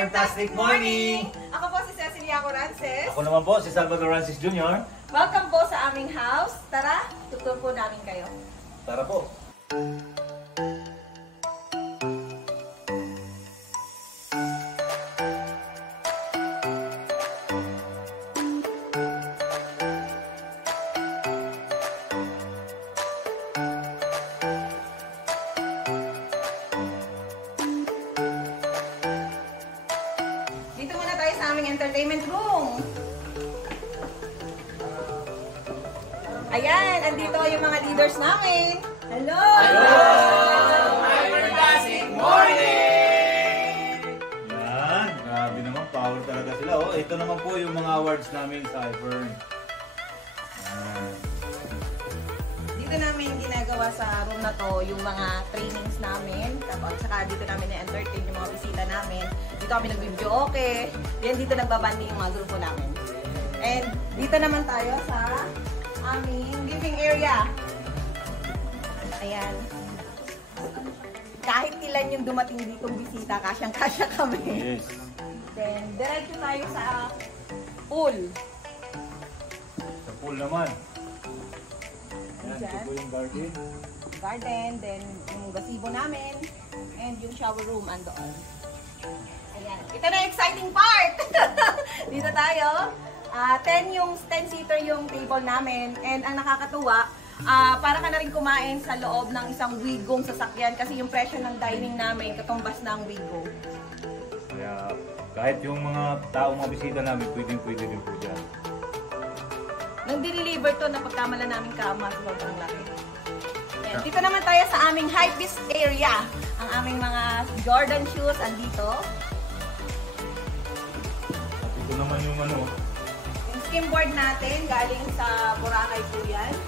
fantastic morning! Ako po si Cecilia Corances. Ako naman po si Salvador Rancis Jr. Welcome po sa aming house. Tara, tutur po namin kayo. Tara po! Dito muna tayo sa aming entertainment room. Ayan, andito yung mga leaders namin. Hello! Hi, fantastic morning! Yan, grabe naman, power talaga sila. Oh, ito naman po yung mga awards namin sa iFern. Dito namin ginagawa sa room na to yung mga trainings namin. Tapos saka dito namin na-entertain yung mga bisita namin. Dito kami nag-video okay. Yan dito nagbabandi yung mga grupo namin. And dito naman tayo sa aming living area. Ayan. Kahit ilan yung dumating ditong bisita, kasyang-kasya kami. Yes. Then, diretso tayo sa pool. Sa pool naman. Yan, ito Diyan. po yung garden. Garden, then yung gazebo namin, and yung shower room andoon. Ayan. Ito na yung exciting part! Dito tayo. 10-seater yung table namin, and ang nakakatuwa, para ka na rin kumain sa loob ng isang wigong sasakyan kasi yung presyo ng dining namin katumbas ng wigo. Kaya kahit yung mga taong mga bisita namin, pwede din po dyan. Nung deliver to, napagkamala namin kama, sobrang laki. Ayan. Dito naman tayo sa aming hypebeast area. Ang aming mga Jordan shoes andito. At ito naman yung ano, Yung skimboard natin, galing sa Boracay po yan.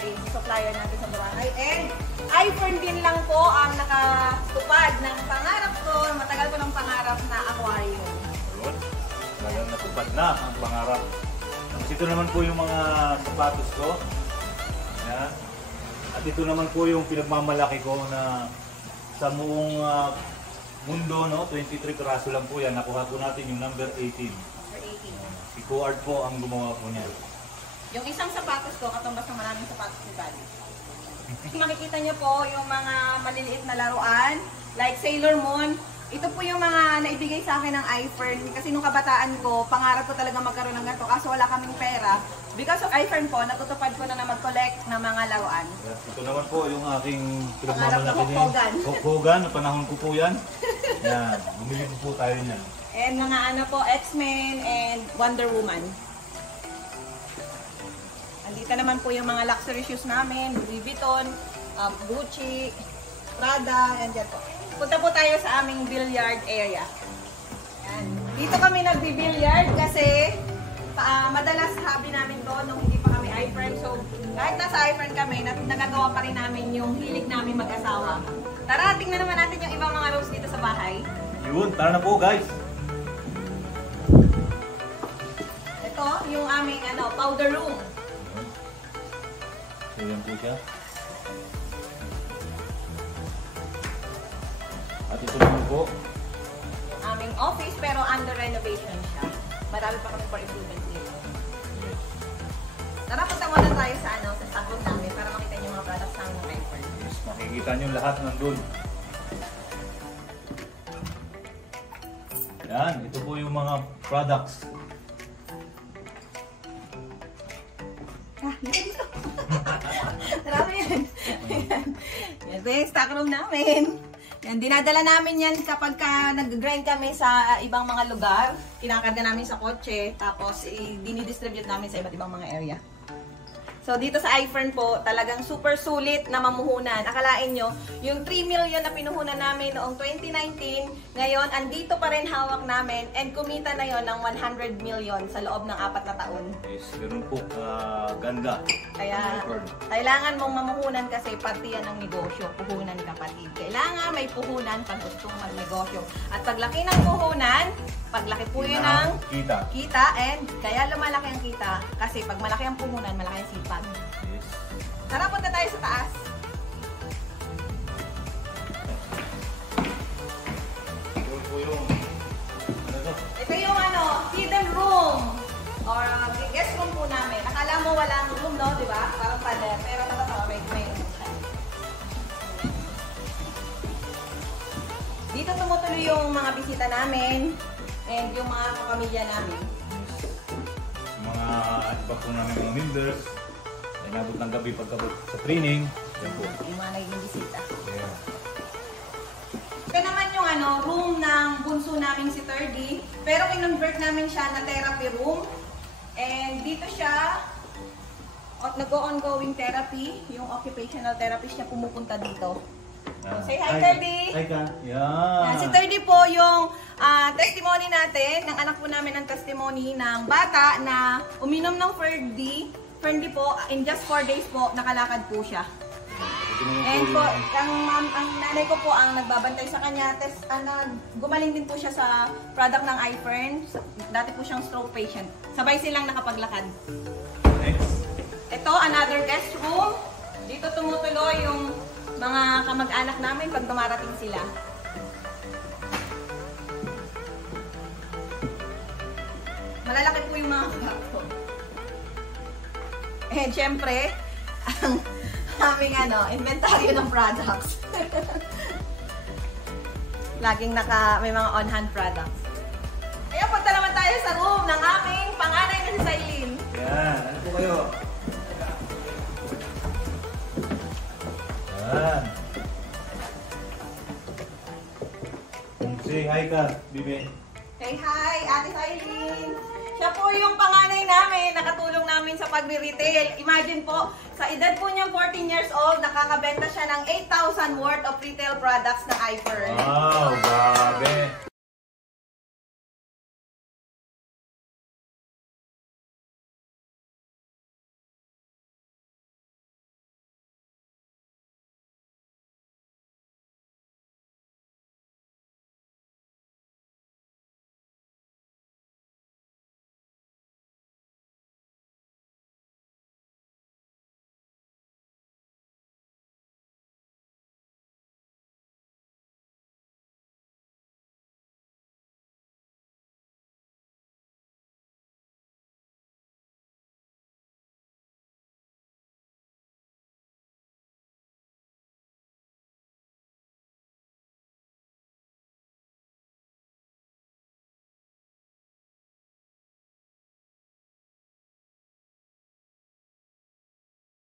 Okay, supplier natin sa Boracay. And iPhone din lang po ang nakatupad ng pangarap ko, matagal ko ng pangarap na aquarium. ayun, talagang natupad na ang pangarap. Tapos ito naman po yung mga sapatos ko. Yan. At ito naman po yung pinagmamalaki ko na sa buong mundo, no? 23 karaso lang po yan. Nakuha po natin yung number 18. Number 18. Si Coard po ang gumawa po niya. Yung isang sapatos ko, katumbas ng maraming sapatos ni Buddy. Makikita niyo po yung mga maliliit na laruan, like Sailor Moon. Ito po yung mga naibigay sa akin ng iFern. Kasi nung kabataan ko, pangarap ko talaga magkaroon ng ganito. Kaso wala kaming pera. Because of iFern po, natutupad ko na mag-collect ng mga laruan. Ito naman po yung aking Pangarap ko, pinagmamalaki Hulk Hogan. Hulk Hogan, na panahon ko po yan. Yan, bumili po tayo niyan. And mga ano po, X-Men and Wonder Woman. Andito naman po yung mga luxury shoes namin, Louis Vuitton, Gucci, Prada, and dyan po. Punta po tayo sa aming billiard area. Yan. Dito kami nagbi-billiard kasi madalas hobby namin to nung hindi pa kami iFriend. So kahit nasa iFriend kami, nagagawa pa rin namin yung hilig namin mag-asawa. Tara, tingnan naman natin yung ibang mga rooms dito sa bahay. Yun, tara na po guys. Ito, yung aming powder room. So yan po siya. At ito naman po. Yung aming office pero under renovation siya. Marami pa kami for improvements dito. Yes. Tara, punta muna tayo sa sa stock room namin para makita niyo yung mga products namin ng iFriend. Yes, makikita nyo lahat nandun. Yan, ito po yung mga products. Dito. Marami yan. Yan. Ito yung stock room namin. Yan, dinadala namin yan kapag nag-grind kami sa ibang mga lugar. Kinakarga namin sa kotse, tapos dinidistribute namin sa iba't ibang mga area. So dito sa iFern po, talagang super sulit na mamuhunan. Akalain nyo, yung 3 million na pinuhunan namin noong 2019, ngayon andito pa rin hawak namin and kumita na yon ng 100 million sa loob ng 4 na taon. Yes, ganun po ganda. Kaya kailangan mong mamuhunan kasi parte yan ng negosyo, puhunan kapatid. Kailangan may puhunan pag gustong magnegosyo. At paglaki ng puhunan, paglaki po yun ng kita and kaya lumalaki ang kita kasi pag malaki ang puhunan, malaki ang sipag. Yes. Tara, punta tayo sa taas. Yun po yung mo walang room, no? Di ba? Parang pader. Pero may room siya. Dito tumutuloy yung mga bisita namin and yung mga kapamilya namin. Mga iba po namin mga members. Inabot ng gabi pagkabot sa training. Yan po. Yung mga naging bisita. Yeah. Ito naman yung room ng bunso namin si Thirdy. Pero kinonvert namin siya na therapy room. And dito siya, nag-ongoing therapy. Yung occupational therapist niya pumupunta dito. Say hi, Thirdy! Hi ka. Yeah. Si Thirdy po yung testimony natin, ng anak po namin ang testimony ng bata na uminom ng Ferdy po, in just 4 days po, nakalakad po siya. And po, ang nanay ko po ang nagbabantay sa kanya. Gumaling din po siya sa product ng iFern. Dati po siyang stroke patient. Sabay silang nakapaglakad. Next. Ito, another guest room. Dito tumutuloy yung mga kamag-anak namin pag dumarating sila. Malalaki po yung mga kwarto. And syempre, ang aming inventaryo ng products. Laging may mga on-hand products. Kaya punta naman tayo sa room ng aming panganay na si Sailin. Yan. Ano po kayo? Yan. Say hi ka, Bibi. Hey, hi! Ate Sailin! Siya po yung panganay namin, nakatulong namin sa pagre-retail. Imagine po, sa edad po niyang 14 years old, nakakabenta siya ng 8,000 worth of retail products ng iFern. Wow, grabe.